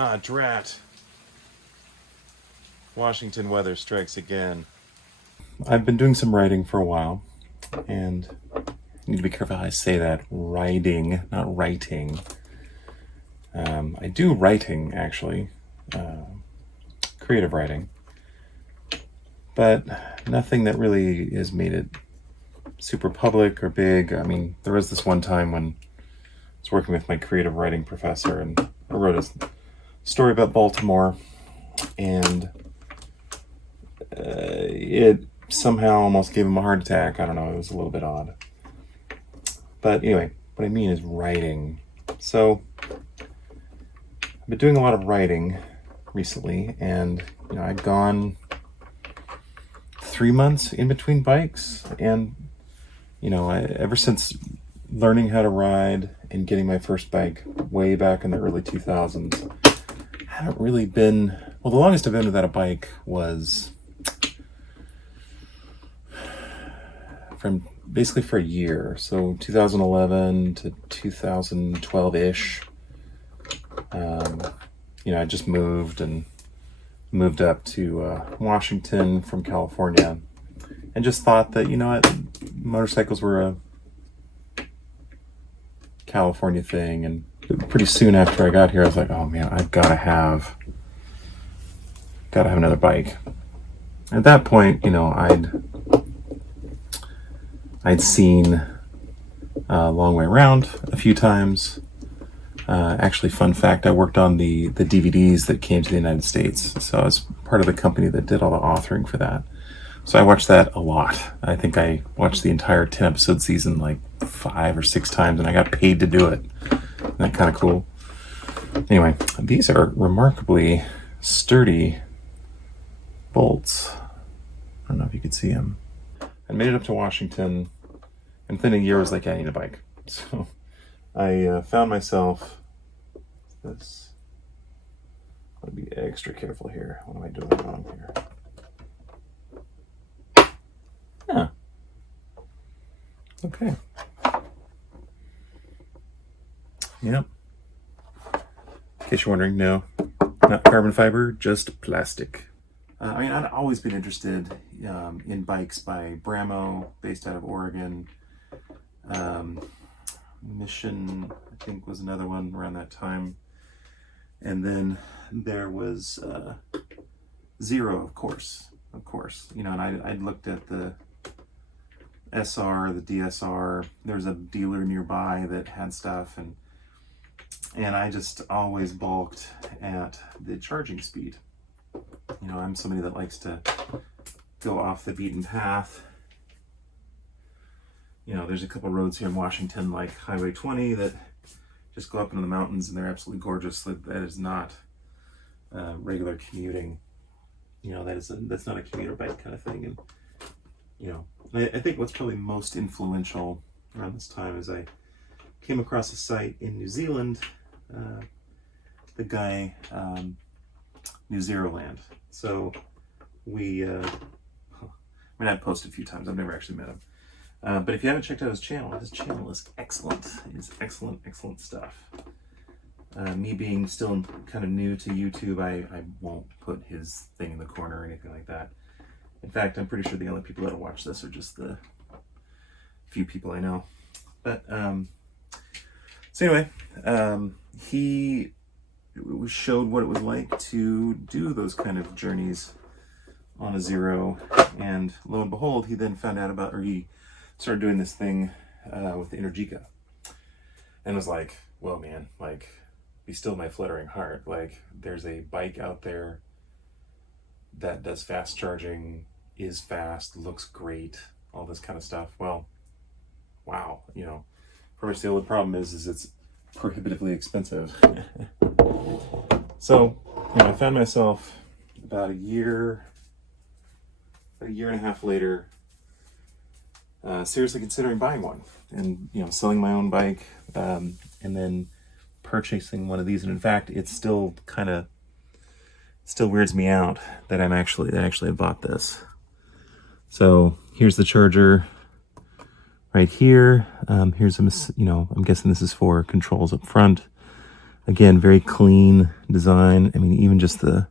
Ah, drat. Washington weather strikes again. I've been doing some writing for a while, and I need to be careful how I say that. Writing, not writing. I do writing, actually. Creative writing. But nothing that really has made it super public or big. I mean, there was this one time when I was working with my creative writing professor, and I wrote a story about Baltimore, and it somehow almost gave him a heart attack. I don't know, it was a little bit odd. But anyway, what I mean is writing. So I've been doing a lot of writing recently, and I'd gone 3 months in between bikes, and ever since learning how to ride and getting my first bike way back in the early 2000s, I haven't really been, well, the longest I've been without a bike was from basically for a year. So 2011 to 2012-ish. I just moved up to Washington from California, and just thought that, motorcycles were a California thing. And pretty soon after I got here, I was like, oh man, I've gotta have another bike. At that point, I'd seen Long Way Around a few times. Actually, fun fact, I worked on the DVDs that came to the United States. So I was part of the company that did all the authoring for that. So I watched that a lot. I think I watched the entire 10-episode season like 5 or 6 times, and I got paid to do it. Isn't that kind of cool? Anyway, these are remarkably sturdy bolts. I don't know if you could see them. I made it up to Washington, and within a year I was like, I need a bike. So I found myself this. I'll be extra careful here. What am I doing wrong here? Yeah. Okay. Yep. In case you're wondering, no, not carbon fiber, just plastic. I'd always been interested in bikes by Bramo, based out of Oregon. Mission, I think, was another one around that time. And then there was Zero, of course. And I'd looked at the SR, the DSR. There's a dealer nearby that had stuff, and I just always balked at the charging speed. I'm somebody that likes to go off the beaten path. There's a couple roads here in Washington, like Highway 20, that just go up into the mountains, and they're absolutely gorgeous. That is not regular commuting. That's not a commuter bike kind of thing. And I think what's probably most influential around this time is I came across a site in New Zealand. The guy, New Zero Land. So I've posted a few times. I've never actually met him. But if you haven't checked out his channel is excellent. It's excellent stuff. Me being still kind of new to YouTube, I won't put his thing in the corner or anything like that. In fact, I'm pretty sure the only people that'll watch this are just the few people I know. But, so anyway, he showed what it was like to do those kind of journeys on a Zero, and lo and behold, he then found out about, or he started doing this thing with the Energica, and was like, well, man, like, be still my fluttering heart. Like, there's a bike out there that does fast charging, is fast, looks great, all this kind of stuff. Well, wow, first, the only problem is it's prohibitively expensive. So, I found myself about a year and a half later, seriously considering buying one, and selling my own bike, and then purchasing one of these. And in fact, it still weirds me out that I actually bought this. So here's the charger right here. Here's I'm guessing this is for controls up front. Again, very clean design. I mean, even just the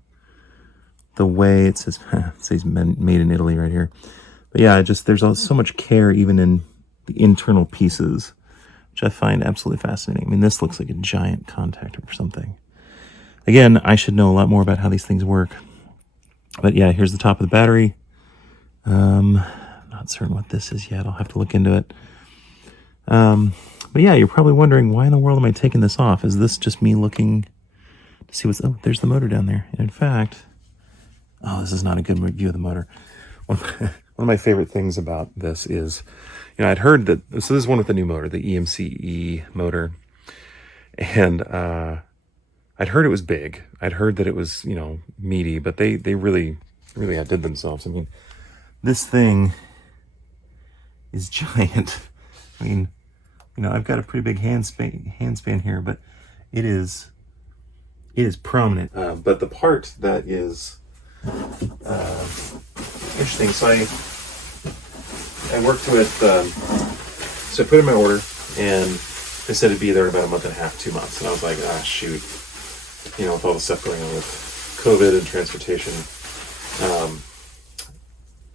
way it says, it says made in Italy right here. But yeah, there's so much care even in the internal pieces, which I find absolutely fascinating. I mean, this looks like a giant contactor or something. Again, I should know a lot more about how these things work. But yeah, here's the top of the battery. Not certain what this is yet. I'll have to look into it. But yeah, you're probably wondering, why in the world am I taking this off? Is this just me looking to see what's... Oh, there's the motor down there. And in fact... Oh, this is not a good view of the motor. One of my favorite things about this is, I'd heard that... So this is one with the new motor, the EMCE motor. And I'd heard it was big. I'd heard that it was, meaty. But they really outdid themselves. I mean, this thing is giant. I mean... I've got a pretty big hand span here, but it is prominent. But the part that is interesting, so I worked with, so I put in my order, and they said it'd be there in about a month and a half, 2 months. And I was like, shoot, with all the stuff going on with COVID and transportation,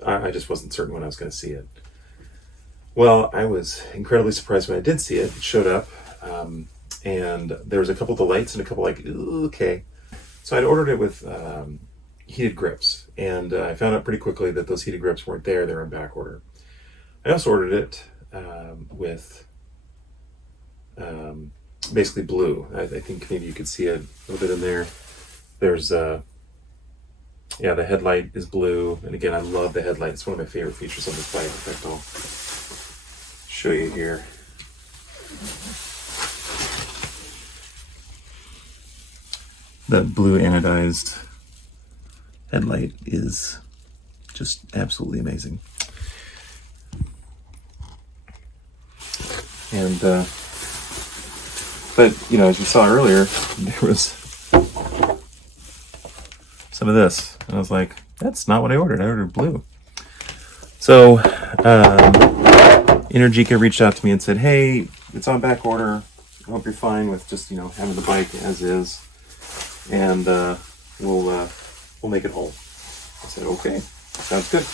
I just wasn't certain when I was going to see it. Well, I was incredibly surprised when I did see it. It showed up, and there was a couple of delights and a couple okay. So I'd ordered it with heated grips, and I found out pretty quickly that those heated grips weren't there. They were in back order. I also ordered it with basically blue. I think maybe you could see a little bit in there. There's, the headlight is blue, and again, I love the headlight. It's one of my favorite features on this bike. In fact, I'll show you here. That blue anodized headlight is just absolutely amazing. And but as you saw earlier, there was some of this, and I was like, that's not what I ordered. I ordered blue. So Energica reached out to me and said, hey, it's on back order. I hope you're fine with just, having the bike as is. And we'll make it whole. I said, okay, sounds good.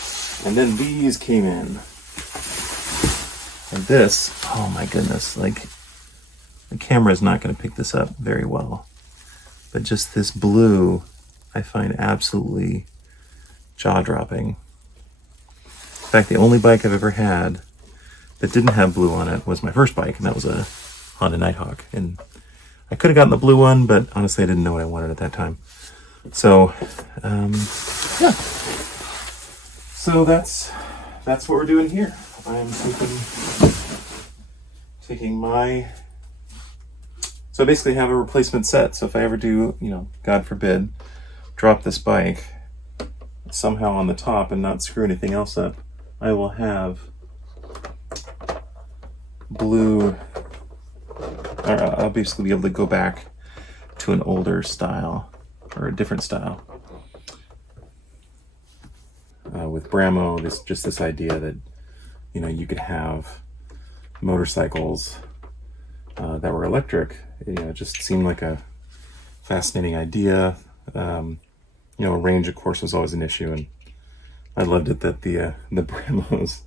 And then these came in. And this, oh my goodness, the camera is not going to pick this up very well. But just this blue, I find absolutely jaw-dropping. In fact, the only bike I've ever had that didn't have blue on it was my first bike, and that was a Honda Nighthawk. And I could have gotten the blue one, but honestly, I didn't know what I wanted at that time. So, yeah. So that's what we're doing here. I'm taking my... So I basically have a replacement set. So if I ever do, God forbid, drop this bike somehow on the top and not screw anything else up, I will have blue, or I'll basically be able to go back to an older style or a different style. With Bramo, this idea that you could have motorcycles that were electric. It just seemed like a fascinating idea. Range, of course, was always an issue, and I loved it that the Bramos,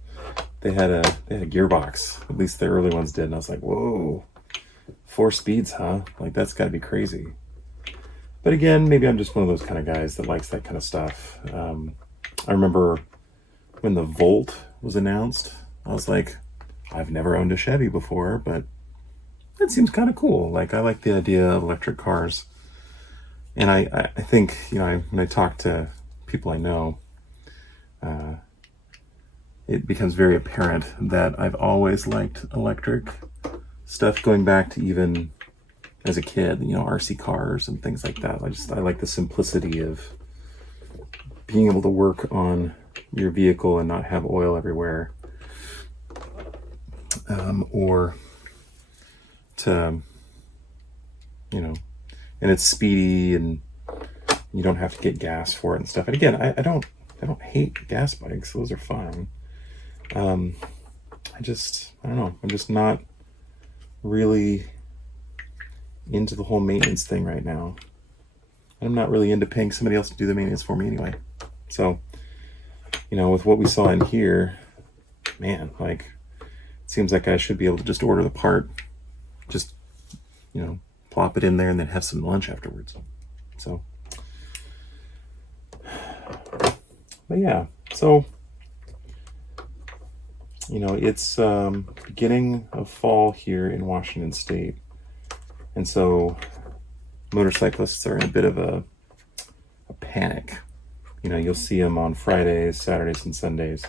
they had a gearbox. At least the early ones did, and I was like, whoa, 4 speeds, huh? That's got to be crazy. But again, maybe I'm just one of those kind of guys that likes that kind of stuff. I remember when the Volt was announced, I was like, I've never owned a Chevy before, but that seems kind of cool. I like the idea of electric cars. And I think, when I talk to people I know, it becomes very apparent that I've always liked electric stuff, going back to even as a kid, RC cars and things like that. I like the simplicity of being able to work on your vehicle and not have oil everywhere. Or to, and it's speedy and you don't have to get gas for it and stuff. And again, I don't hate gas bikes. Those are fine. I don't know. I'm just not really into the whole maintenance thing right now. I'm not really into paying somebody else to do the maintenance for me anyway. So, you know, with what we saw in here, man, like, it seems like I should be able to just order the part, just, you know, plop it in there and then have some lunch afterwards. So, but yeah, so, you know, it's beginning of fall here in Washington State. And so motorcyclists are in a bit of a panic. You know, you'll see them on Fridays, Saturdays, and Sundays.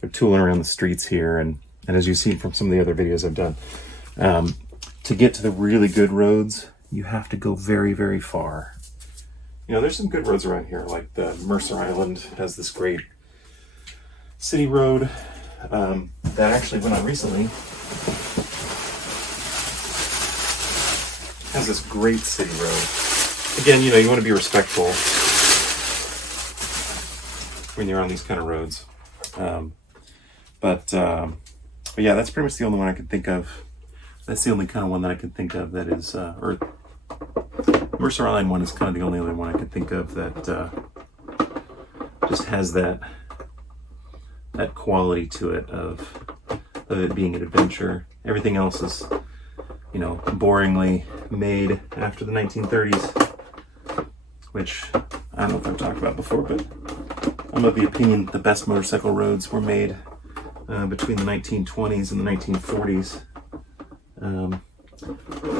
They're tooling around the streets here. And as you've seen from some of the other videos I've done, to get to the really good roads, you have to go very, very far. You know, there's some good roads around here, like the Mercer Island has this great city road that actually went on recently. Has this great city road. Again, you know, you want to be respectful when you're on these kind of roads. But yeah, that's pretty much the only one I could think of. That's the only kind of one that I could think of that is, or Mercer Island one is kind of the only other one I could think of that just has that quality to it of it being an adventure. Everything else is, you know, boringly made after the 1930s, which I don't know if I've talked about before, but I'm of the opinion that the best motorcycle roads were made between the 1920s and the 1940s,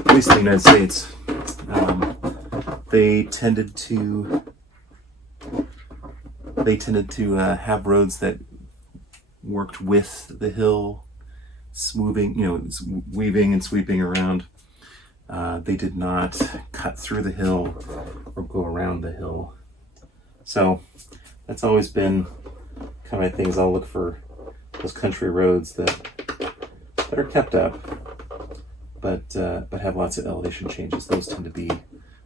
at least in the United States. They tended to have roads that worked with the hill, smoothing, you know, weaving and sweeping around. They did not cut through the hill or go around the hill. So that's always been kind of my thing, is I'll look for those country roads that are kept up, but have lots of elevation changes. Those tend to be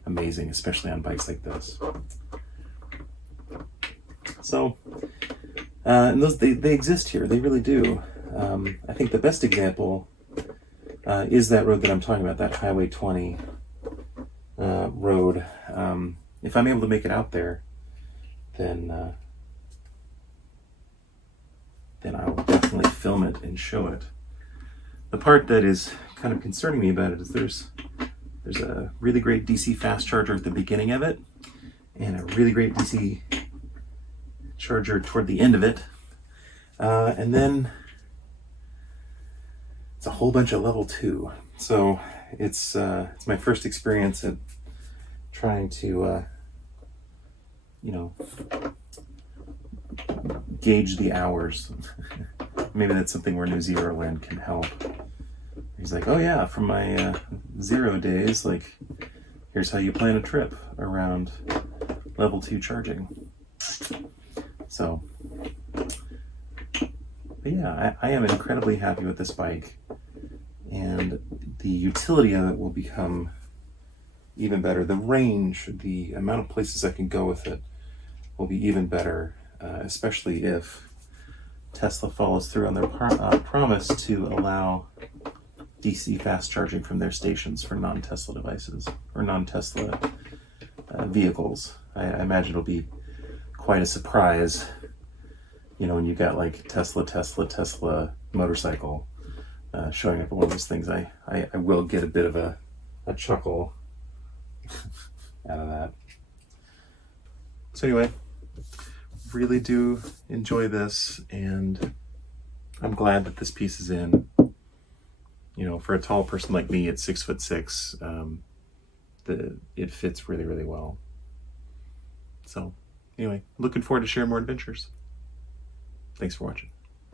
amazing, especially on bikes like this. So, and those they exist here. They really do. I think the best example is that road that I'm talking about, that Highway 20 road. If I'm able to make it out there, then I will definitely film it and show it. The part that is kind of concerning me about it is there's a really great DC fast charger at the beginning of it, and a really great DC charger toward the end of it, and then it's a whole bunch of level 2. So it's my first experience at trying to you know, gauge the hours. Maybe that's something where New Zealand can help. He's like, oh yeah, from my 0 days, like, here's how you plan a trip around level 2 charging. So, but yeah, I am incredibly happy with this bike, and the utility of it will become even better. The range, the amount of places I can go with it will be even better, especially if Tesla follows through on their promise to allow DC fast charging from their stations for non-Tesla devices or non-Tesla vehicles. I imagine it'll be quite a surprise, you know, when you got like Tesla motorcycle showing up at one of those things. I will get a bit of a chuckle out of that. So anyway, really do enjoy this, and I'm glad that this piece is in. You know, for a tall person like me at 6'6", it fits really, really well. So anyway, looking forward to sharing more adventures. Thanks for watching.